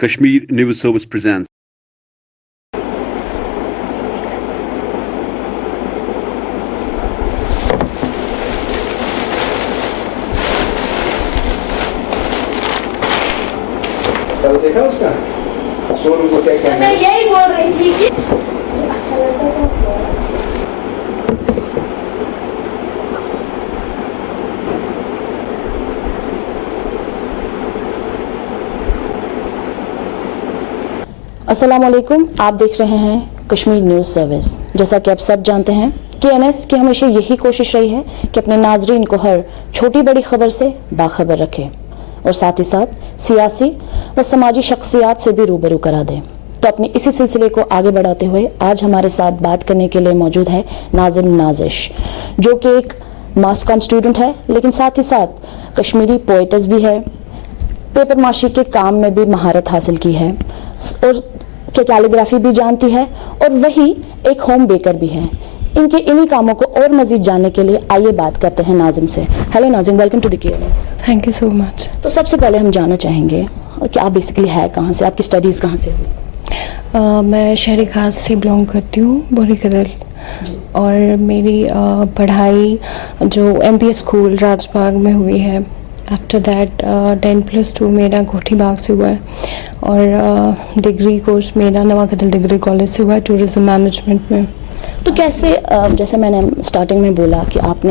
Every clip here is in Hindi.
Kashmir News Service presents. देखा उसका शोरूम को क्या कहना मैं यही बोल रही थी कि अच्छा लगता है। अस्सलाम वालेकुम, आप देख रहे हैं कश्मीर न्यूज़ सर्विस। जैसा कि आप सब जानते हैं KNS की हमेशा यही कोशिश रही है कि अपने नाजरीन को हर छोटी बड़ी खबर से बाखबर रखे और साथ ही साथ सियासी व समाजी शख्सियात से भी रूबरू करा दे। तो अपने इसी सिलसिले को आगे बढ़ाते हुए आज हमारे साथ बात करने के लिए मौजूद है नाज़िम नाजिश, जो कि एक मास कॉम स्टूडेंट है, लेकिन साथ ही साथ कश्मीरी पोइटस भी है, पेपर माशी के काम में भी महारत हासिल की है और कैलीग्राफी भी जानती है और वही एक होम बेकर भी है। इनके इन्हीं कामों को और मजीद जानने के लिए आइए बात करते हैं नाजिम से। Hello Nazim, welcome to the KNS। Thank you so much. तो सबसे पहले हम जानना चाहेंगे कि आप बेसिकली है कहाँ से, आपकी स्टडीज़ कहाँ से हुई? मैं शहरी खास से बिलोंग करती हूँ, बोरी कदल, और मेरी पढ़ाई जो MPS स्कूल राजबाग में हुई है। आफ्टर दैट 10+2 मेरा गोठी बाग से हुआ है और डिग्री कोर्स मेरा नवा कदल डिग्री कॉलेज से हुआ है टूरिज़्म मैनेजमेंट में। तो कैसे, जैसे मैंने स्टार्टिंग में बोला कि आप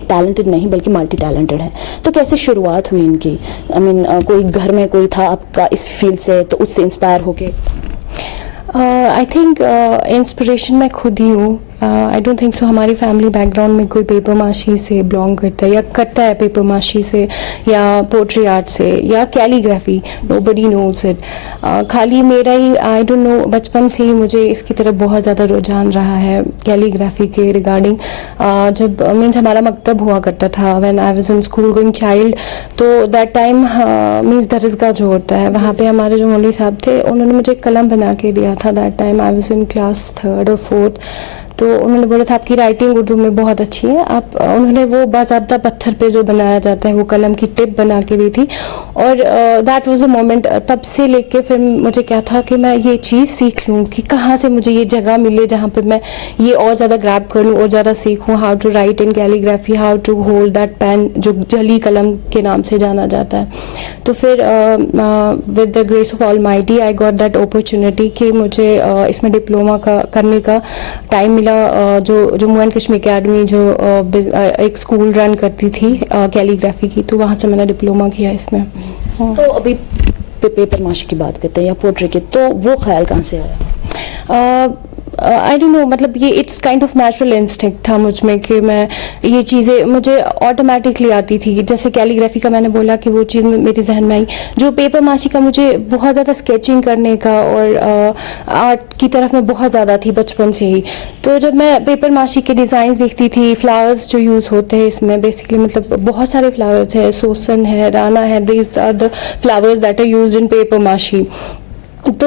टैलेंटेड नहीं बल्कि मल्टी टैलेंटेड है, तो कैसे शुरुआत हुई इनकी? आई मीन कोई घर में कोई था आपका इस फील्ड से, तो उससे इंस्पायर होके? आई थिंक इंस्पिरेशन मैं खुद ही हूँ। आई डोंट थिंक सो हमारी फैमिली बैकग्राउंड में कोई पेपर माशी से बिलोंग करता है या करता है पेपर माशी से या पोट्री आर्ट से या कैलीग्राफी। Nobody knows it. खाली मेरा ही, आई डोंट नो, बचपन से ही मुझे इसकी तरफ बहुत ज़्यादा रुझान रहा है कैलीग्राफी के रिगार्डिंग। जब मीन्स हमारा मकतब हुआ करता था when I was in school going child, तो दैट टाइम मीन्स दरसगाह जो होता है वहाँ पे हमारे जो मौलवी साहब थे उन्होंने मुझे कलम बना के दिया था। That time I was in class 3rd और 4th। तो उन्होंने बोला था आपकी राइटिंग उर्दू में बहुत अच्छी है। आप उन्होंने वो बाज़ाब्ता पत्थर पे जो बनाया जाता है वो कलम की टिप बना के दी थी और दैट वाज द मोमेंट। तब से लेके फिर मुझे क्या था कि मैं ये चीज़ सीख लूँ कि कहाँ से मुझे ये जगह मिले जहाँ पे मैं ये और ज़्यादा ग्रैब कर लूँ और ज़्यादा सीखूँ how to write in calligraphy, how to hold that pen जो जली कलम के नाम से जाना जाता है। तो फिर with the grace of almighty I got that opportunity कि मुझे इसमें डिप्लोमा करने का टाइम मिला। जो जम्मू एंड कश्मीर अकेडमी जो एक स्कूल रन करती थी कैलीग्राफी की, तो वहाँ से मैंने डिप्लोमा किया इसमें। तो अभी पेपर माशी की बात करते हैं या पोट्री की, तो वो ख्याल कहाँ से आया? आई डोंट नो, मतलब ये it's kind of natural instinct था मुझ में कि मैं ये चीज़ें मुझे ऑटोमेटिकली आती थी। जैसे कैलीग्राफी का मैंने बोला कि वो चीज़ मेरे जहन में आई। जो पेपर माशी का मुझे बहुत ज़्यादा स्केचिंग करने का और आर्ट की तरफ में बहुत ज़्यादा थी बचपन से ही। तो जब मैं पेपर माशी के डिज़ाइंस देखती थी, फ्लावर्स जो यूज़ होते हैं इसमें बेसिकली, मतलब बहुत सारे फ्लावर्स है, सोसन है, राना है, these are the flowers that are used in paper mache. तो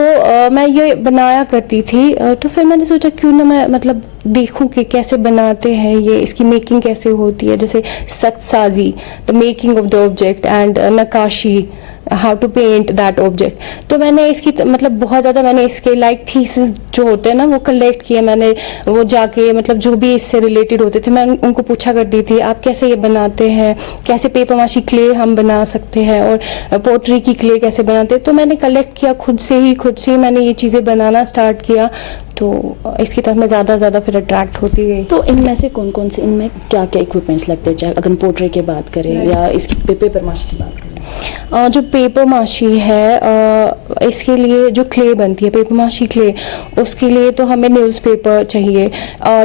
मैं ये बनाया करती थी। तो फिर मैंने सोचा क्यों ना मैं मतलब देखूं कि कैसे बनाते हैं ये, इसकी मेकिंग कैसे होती है, जैसे सख्त साजी, the making of the object, and नक्काशी, how to paint that object. तो मैंने इसकी मतलब बहुत ज़्यादा मैंने इसके लाइक थीसिस जो होते हैं ना वो कलेक्ट किए मैंने। वो जाके मतलब जो भी इससे रिलेटेड होते थे मैं उनको पूछा करती थी आप कैसे ये बनाते हैं, कैसे पेपर माशी क्ले हम बना सकते हैं और पोट्री की क्ले कैसे बनाते हैं। तो मैंने कलेक्ट किया खुद से ही मैंने ये चीज़ें बनाना स्टार्ट किया। तो इसकी तरफ मैं ज़्यादा फिर अट्रैक्ट होती गई। तो इनमें से कौन कौन से, इनमें क्या क्या इक्विपमेंट्स लगते हैं, चाहे अगर हम पोट्री की बात करें या इसकी पेपर माशी की बात करें? जो पेपर माशी है इसके लिए जो क्ले बनती है पेपर माशी क्ले, उसके लिए तो हमें न्यूज़पेपर चाहिए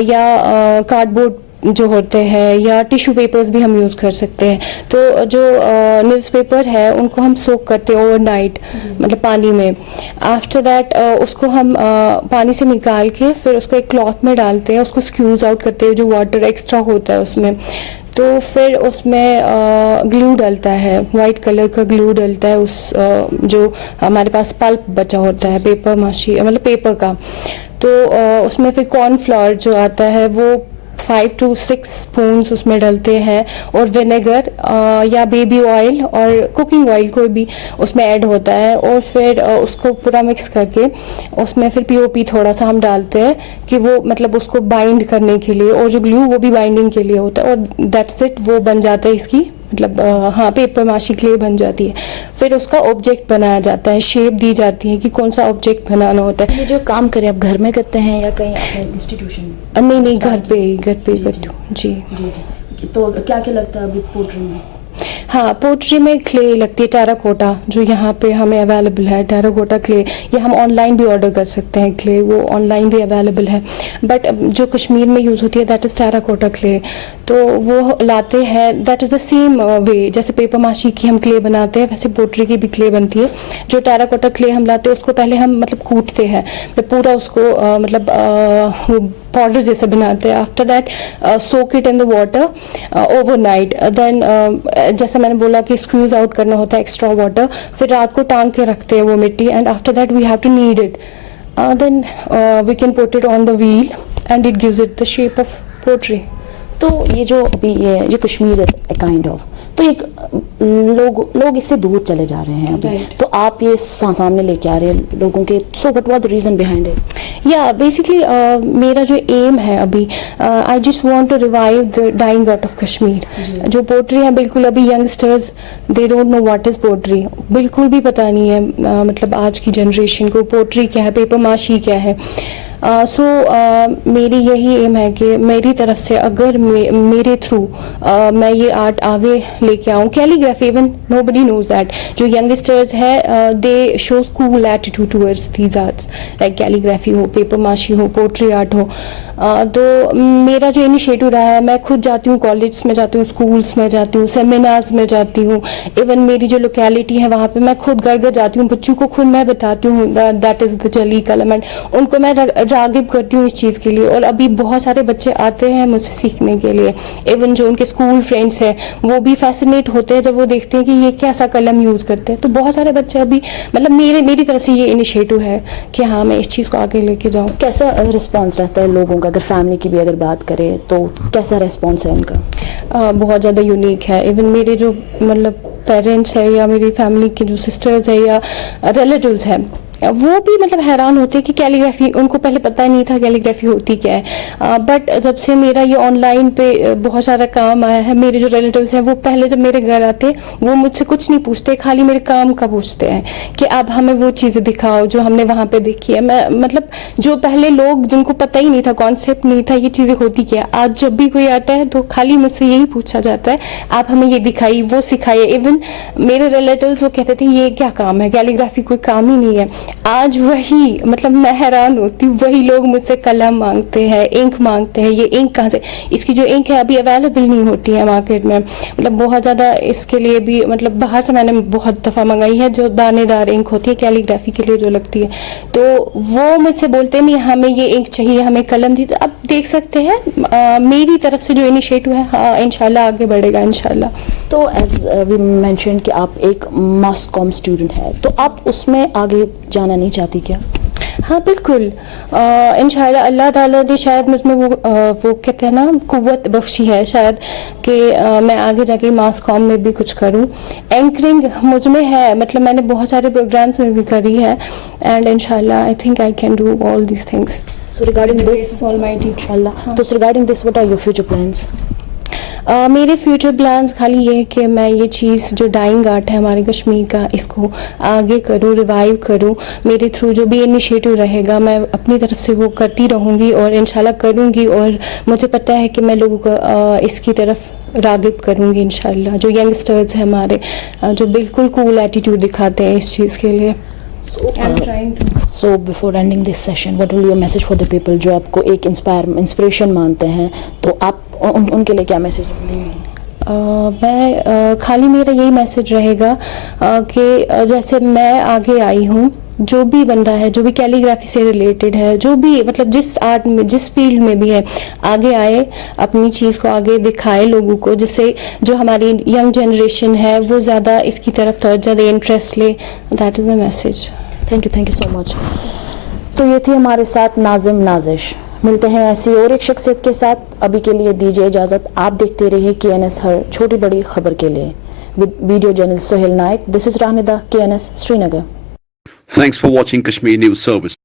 या कार्डबोर्ड जो होते हैं या टिश्यू पेपर्स भी हम यूज़ कर सकते हैं। तो जो न्यूज़पेपर है उनको हम सोक करते हैं ओवरनाइट, मतलब पानी में। आफ्टर दैट उसको हम पानी से निकाल के फिर उसको एक क्लॉथ में डालते हैं, उसको स्क्यूज़ आउट करते हैं जो वाटर एक्स्ट्रा होता है उसमें। तो फिर उसमें ग्लू डलता है, वाइट कलर का ग्लू डलता है उस जो हमारे पास पल्प बचा होता है पेपर माशी मतलब पेपर का। तो उसमें फिर कॉर्नफ्लोर जो आता है वो 5 to 6 स्पून्स उसमें डलते हैं और विनेगर या बेबी ऑयल और कुकिंग ऑयल कोई भी उसमें ऐड होता है और फिर उसको पूरा मिक्स करके उसमें फिर पीओपी थोड़ा सा हम डालते हैं कि वो मतलब उसको बाइंड करने के लिए, और जो ग्लू वो भी बाइंडिंग के लिए होता है, और दैट्स इट, वो बन जाता है इसकी मतलब हाँ पेपर माशी क्ले बन जाती है। फिर उसका ऑब्जेक्ट बनाया जाता है, शेप दी जाती है कि कौन सा ऑब्जेक्ट बनाना होता है। ये जो काम करें आप घर में करते हैं या कहीं अपने इंस्टीट्यूशन में? नहीं, घर पे ही करती हूँ जी। जी। तो क्या क्या लगता है अभी पोट्री में? हाँ, पोट्री में क्ले लगती है टेराकोटा, जो यहाँ पे हमें अवेलेबल है टेराकोटा क्ले। ये हम ऑनलाइन भी ऑर्डर कर सकते हैं क्ले, वो ऑनलाइन भी अवेलेबल है, बट जो कश्मीर में यूज़ होती है दैट इज़ टेराकोटा क्ले। तो वो लाते हैं, that is the same way जैसे पेपर माशी की हम क्ले बनाते हैं वैसे पोट्री की भी क्ले बनती है। जो टेराकोटा क्ले हम लाते हैं उसको पहले हम मतलब कूटते हैं, पूरा उसको वो पाउडर जैसा बनाते हैं। After that soak it in the water overnight, then जैसा मैंने बोला कि स्क्यूज आउट करना होता है एक्स्ट्रा वाटर, फिर रात को टांग के रखते हैं वो मिट्टी, and after that we have to knead it, then we can put it on the wheel and it gives it the shape of pottery. तो ये जो अभी ये कश्मीर काइंड ऑफ, तो एक लोग इससे दूर चले जा रहे हैं अभी, Right. तो आप ये सामने लेके आ रहे हैं लोगों के, so what was the reason behind it? या बेसिकली मेरा जो एम है अभी, I just want to revive the dying art of Kashmir. जो पोट्री है बिल्कुल अभी youngsters they don't know what is pottery, बिल्कुल भी पता नहीं है मतलब आज की जनरेशन को पोट्री क्या है, पेपर माशी क्या है। सो मेरी यही एम है कि मेरी तरफ से अगर मेरे थ्रू मैं ये आर्ट आगे लेके आऊँ, calligraphy even nobody knows that, जो यंगस्टर्स है they show cool attitude towards these arts, like calligraphy हो, पेपर माशी हो, पोट्री आर्ट हो। तो मेरा जो इनिशिएटिव रहा है, मैं खुद जाती हूँ कॉलेज में जाती हूँ, स्कूल्स में जाती हूँ, सेमिनार्स में जाती हूँ, इवन मेरी जो लोकेलिटी है वहाँ पे मैं खुद घर घर जाती हूँ, बच्चों को खुद मैं बताती हूँ दैट इज़ द जली कलम, एंड उनको मैं रागिब करती हूँ इस चीज़ के लिए। और अभी बहुत सारे बच्चे आते हैं मुझसे सीखने के लिए, इवन जो उनके स्कूल फ्रेंड्स हैं वो भी फैसिनेट होते हैं जब वो देखते हैं कि ये कैसा कलम यूज़ करते हैं। तो बहुत सारे बच्चे अभी मतलब मेरी तरफ से ये इनिशिएटिव है कि हाँ मैं इस चीज़ को आगे लेके जाऊँ। कैसा रिस्पॉन्स रहता है लोगों का? अगर फैमिली की भी अगर बात करें तो कैसा रिस्पॉन्स है उनका? बहुत ज़्यादा यूनिक है। इवन मेरे जो मतलब पेरेंट्स है या मेरी फैमिली के जो सिस्टर्स है या रिलेटिव्स हैं वो भी मतलब हैरान होते हैं कि कैलीग्राफी, उनको पहले पता नहीं था कैलीग्राफी होती क्या है। बट जब से मेरा ये ऑनलाइन पे बहुत सारा काम आया है, मेरे जो रिलेटिव्स हैं वो पहले जब मेरे घर आते वो मुझसे कुछ नहीं पूछते, खाली मेरे काम का पूछते हैं कि अब हमें वो चीज़ें दिखाओ जो हमने वहाँ पे देखी है। मैं मतलब जो पहले लोग जिनको पता ही नहीं था, कॉन्सेप्ट नहीं था ये चीज़ें होती क्या, आज जब भी कोई आता है तो खाली मुझसे यही पूछा जाता है आप हमें ये दिखाइए, वो सिखाइए। इवन मेरे रिलेटिव्स वो कहते थे ये क्या काम है, कैलीग्राफी कोई काम ही नहीं है। आज वही मतलब मैं हैरान होती हूँ, वही लोग मुझसे कलम मांगते हैं, इंक मांगते हैं। ये इंक कहाँ से, इसकी जो इंक है अभी अवेलेबल नहीं होती है मार्केट में, मतलब बहुत ज़्यादा इसके लिए भी मतलब बाहर से मैंने बहुत दफ़ा मंगाई है जो दानेदार इंक होती है कैलीग्राफी के लिए जो लगती है। तो वो मुझसे बोलते नहीं हमें ये इंक चाहिए, हमें कलम दी। तो अब देख सकते हैं मेरी तरफ से जो इनिशिएटिव है हाँ इंशाल्लाह आगे बढ़ेगा इंशाल्लाह। तो एज वी मेंशन कि आप एक मास कॉम स्टूडेंट है, तो आप उसमें आगे जाना नहीं चाहती क्या? हाँ बिल्कुल, इंशाल्लाह अल्लाह ताला ने शायद मुझमें वो कहते हैं ना कुव्वत बख्शी है शायद कि मैं आगे जाके मास कॉम में भी कुछ करूँ। एंकरिंग मुझमें है, मतलब मैंने बहुत सारे प्रोग्राम्स में भी करी है, एंड इंशाल्लाह I think I can do all these things. So regarding this, Almighty Allah. तो regarding this, what are your future plans? मेरे फ्यूचर प्लान्स खाली ये है कि मैं ये चीज़ जो डाइंग आर्ट है हमारे कश्मीर का इसको आगे करूँ, रिवाइव करूँ। मेरे थ्रू जो भी इनिशिएटिव रहेगा मैं अपनी तरफ से वो करती रहूँगी और इंशाल्लाह करूँगी, और मुझे पता है कि मैं लोगों को इसकी तरफ रागिब करूँगी इंशाल्लाह। जो यंगस्टर्स हैं हमारे जो बिल्कुल कूल एटीट्यूड दिखाते हैं इस चीज़ के लिए। So before ending this session, what will be your message for the people जो आपको एक इंस्पिरेशन मानते हैं, तो आप उनके लिए क्या मैसेज देंगे? मैं खाली मेरा यही मैसेज रहेगा कि जैसे मैं आगे आई हूँ, जो भी बंदा है जो भी कैलीग्राफी से रिलेटेड है, जो भी मतलब जिस आर्ट में जिस फील्ड में भी है, आगे आए, अपनी चीज़ को आगे दिखाए लोगों को, जिससे जो हमारी यंग जनरेशन है वो ज़्यादा इसकी तरफ ज़्यादा इंटरेस्ट ले। That is my message. Thank you so much. तो ये थी हमारे साथ नाजिम नाजिश, मिलते हैं ऐसी और एक शख्सियत के साथ। अभी के लिए दीजिए इजाजत। आप देखते रहिए KNS हर छोटी बड़ी खबर के लिए। Video journalist Sohail Nayak, this is Ranida, KNS Srinagar. Thanks for watching Kashmir News Service.